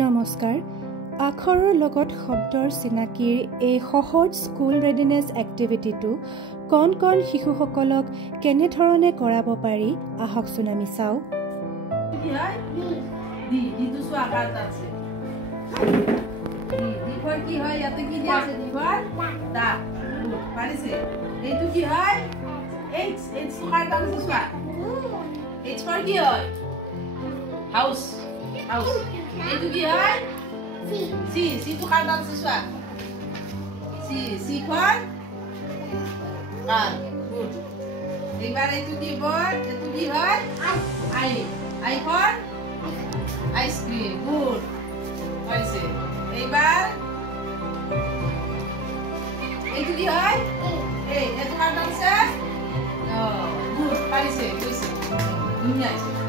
নমস্কাৰ আখৰৰ লগত শব্দৰ চিনাকিৰ এই সহজ স্কুল ৰেডিনেছ এক্টিভিটিটো কোন শিশুসকলক কেনে ধৰণে কৰাব পাৰি আহকচোন আমি চাও কি হয় দি তো আকার আছে দি ফর কি হয় ইয়াতে কি দি আছে দি ফর দা পারিছে এইটো কি হয় এইচ তো কার আছে সোয়া এইচ ফর কি হয় হাউস এইটো কি হয় সি তো কার আছে সোয়া সি ফর কার গুড এবার এইটো কি বল এইটো কি হয় I for ice cream. Good. I say. Eibar. Itu di hai? Itu mana sah? No. Good. I say. Listen. Dunia.